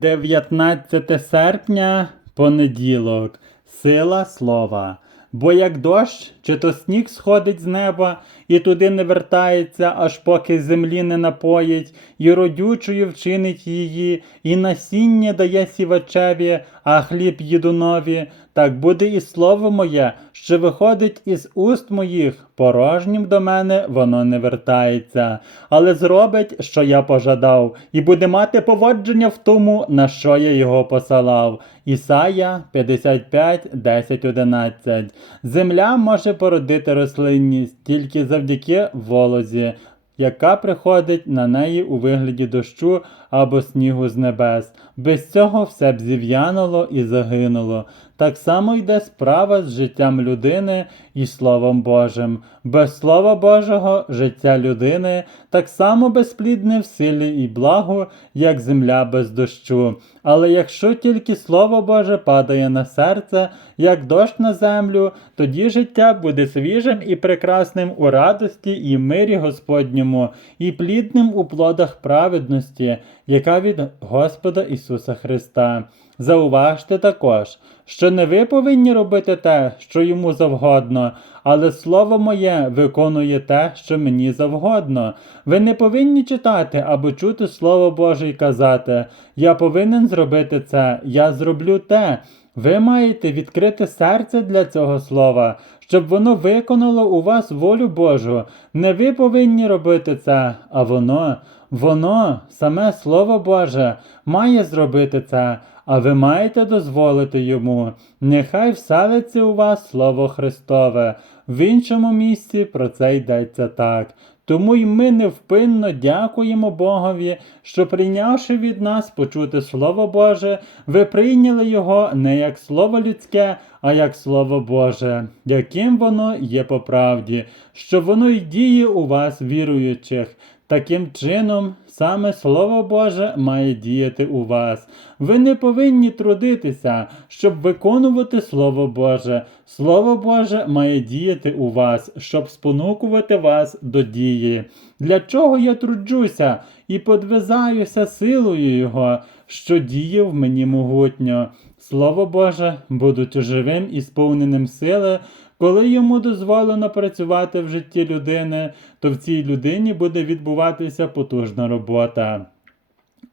19 серпня, понеділок. Сила слова. Бо як дощ, чи то сніг сходить з неба, і туди не вертається, аж поки землі не напоїть, і родючою вчинить її, і насіння дає сівачеві, а хліб їдунові, так буде і слово моє, що виходить із уст моїх, порожнім до мене воно не вертається, але зробить, що я пожадав, і буде мати поводження в тому, на що я його посилав. Ісая 55, 10, 11. Земля може породити рослинність тільки завдяки волозі, яка приходить на неї у вигляді дощу або снігу з небес. Без цього все б зів'януло і загинуло. Так само йде справа з життям людини і Словом Божим. Без Слова Божого життя людини так само безплідне в силі і благу, як земля без дощу. Але якщо тільки Слово Боже падає на серце, як дощ на землю, тоді життя буде свіжим і прекрасним у радості і мирі Господньому, і плідним у плодах праведності, яка від Господа Ісуса Христа. Зауважте також, що не ви повинні робити те, що йому завгодно, але слово моє виконує те, що мені завгодно. Ви не повинні читати або чути Слово Боже і казати: Я повинен зробити це, я зроблю те. Ви маєте відкрити серце для цього слова, щоб воно виконало у вас волю Божу. Не ви повинні робити це, а воно, воно, саме Слово Боже, має зробити це, а ви маєте дозволити йому. Нехай вселиться у вас Слово Христове. В іншому місці про це йдеться так. Тому й ми невпинно дякуємо Богові, що прийнявши від нас почути Слово Боже, ви прийняли його не як слово людське, а як Слово Боже, яким воно є по правді, що воно й діє у вас, віруючих. Таким чином, саме Слово Боже має діяти у вас. Ви не повинні трудитися, щоб виконувати Слово Боже. Слово Боже має діяти у вас, щоб спонукувати вас до дії. Для чого я труджуся і подвизаюся силою Його, що діє в мені могутньо. Слово Боже, будучи живим і сповненим сили, коли йому дозволено працювати в житті людини, то в цій людині буде відбуватися потужна робота.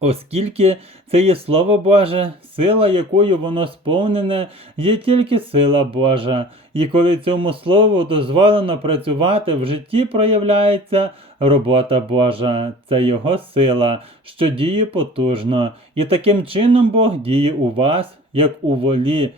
Оскільки це є Слово Боже, сила, якою воно сповнене, є тільки сила Божа, і коли цьому слову дозволено працювати, в житті проявляється робота Божа, це Його сила, що діє потужно, і таким чином Бог діє у вас, як у волі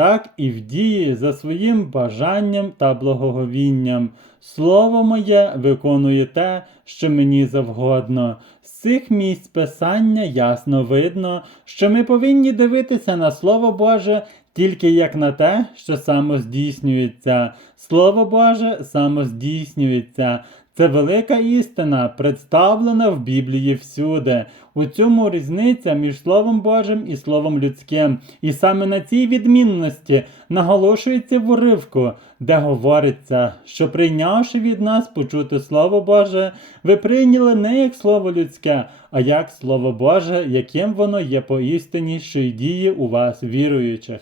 так і в дії за своїм бажанням та благоговінням. Слово моє виконує те, що мені завгодно. З цих місць писання ясно видно, що ми повинні дивитися на Слово Боже тільки як на те, що самоздійснюється. Слово Боже самоздійснюється. Це велика істина, представлена в Біблії всюди. У цьому різниця між Словом Божим і Словом людським. І саме на цій відмінності наголошується в уривку, де говориться, що прийнявши від нас почути Слово Боже, ви прийняли не як Слово людське, а як Слово Боже, яким воно є поістині, що й діє у вас, віруючих.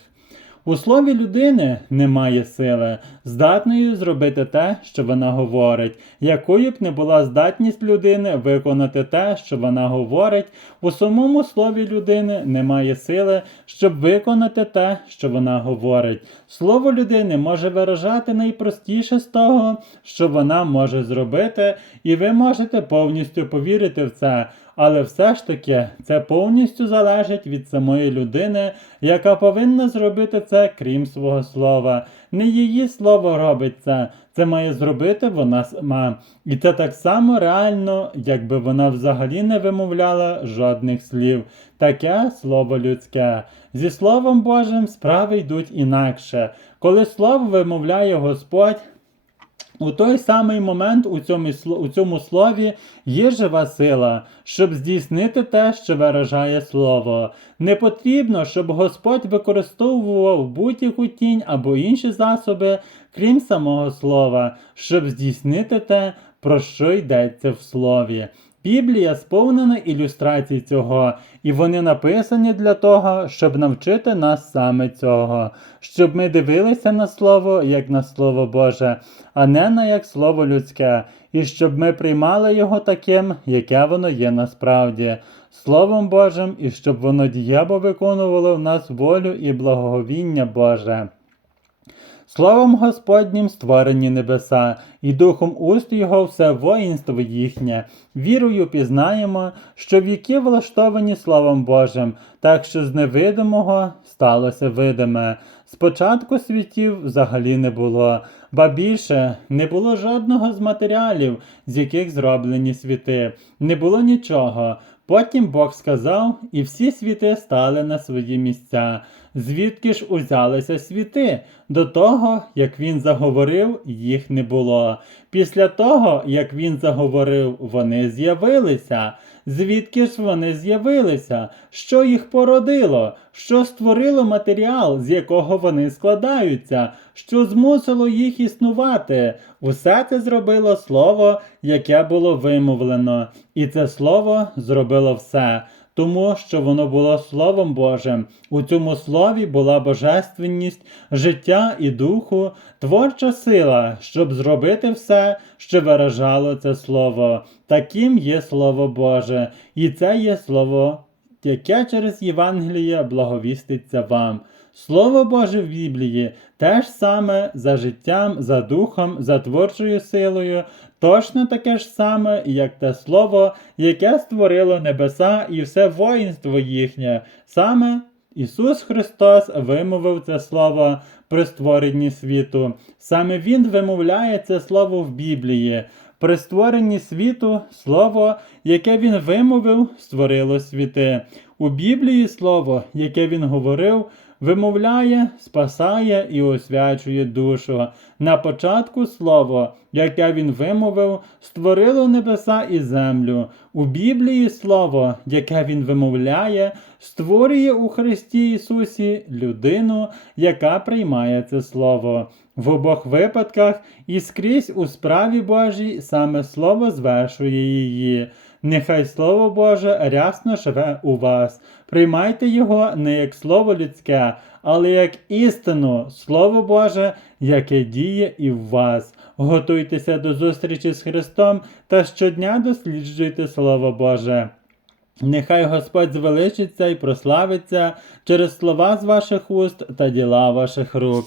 У слові людини немає сили, здатної зробити те, що вона говорить, якою б не була здатність людини виконати те, що вона говорить, у самому слові людини немає сили, щоб виконати те, що вона говорить. Слово людини може виражати найпростіше з того, що вона може зробити, і ви можете повністю повірити в це. Але все ж таки це повністю залежить від самої людини, яка повинна зробити це крім свого слова. Не її слово робить це, це має зробити вона сама. І це так само реально, якби вона взагалі не вимовляла жодних слів. Таке слово людське. Зі Словом Божим справи йдуть інакше. Коли слово вимовляє Господь. У той самий момент у цьому у цьому слові є жива сила, щоб здійснити те, що виражає слово. Не потрібно, щоб Господь використовував будь-яку тінь або інші засоби, крім самого слова, щоб здійснити те, про що йдеться в слові. Біблія сповнена ілюстрацій цього, і вони написані для того, щоб навчити нас саме цього, щоб ми дивилися на Слово як на Слово Боже, а не на як Слово людське, і щоб ми приймали його таким, яке воно є насправді, Словом Божим, і щоб воно дієво виконувало в нас волю і благоговіння Боже. Словом Господнім створені небеса, і духом уст його все воїнство їхнє. Вірою пізнаємо, що віки влаштовані Словом Божим, так що з невидимого сталося видиме. Спочатку світів взагалі не було, ба більше не було жодного з матеріалів, з яких зроблені світи, не було нічого. Потім Бог сказав, і всі світи стали на свої місця. Звідки ж узялися світи? До того, як він заговорив, їх не було. Після того, як він заговорив, вони з'явилися. Звідки ж вони з'явилися? Що їх породило? Що створило матеріал, з якого вони складаються? Що змусило їх існувати? Усе це зробило слово, яке було вимовлено, і це слово зробило все. Тому що воно було Словом Божим. У цьому слові була божественність, життя і духу, творча сила, щоб зробити все, що виражало це слово. Таким є Слово Боже, і це є Слово, яке через Євангеліє благовіститься вам. Слово Боже в Біблії те ж саме за життям, за духом, за творчою силою, точно таке ж саме, як те слово, яке створило небеса і все воїнство їхнє. Саме Ісус Христос вимовив це слово при створенні світу. Саме Він вимовляє це слово в Біблії. При створенні світу слово, яке він вимовив, створило світи. У Біблії слово, яке він говорив, вимовляє, спасає і освячує душу. На початку слово, яке він вимовив, створило небеса і землю. У Біблії слово, яке він вимовляє, створює у Христі Ісусі людину, яка приймає це слово. В обох випадках і скрізь у справі Божій саме слово звершує її. Нехай Слово Боже рясно живе у вас. Приймайте його не як слово людське, але як істину, Слово Боже, яке діє і в вас. Готуйтеся до зустрічі з Христом та щодня досліджуйте Слово Боже. Нехай Господь звеличиться і прославиться через слова з ваших уст та діла ваших рук.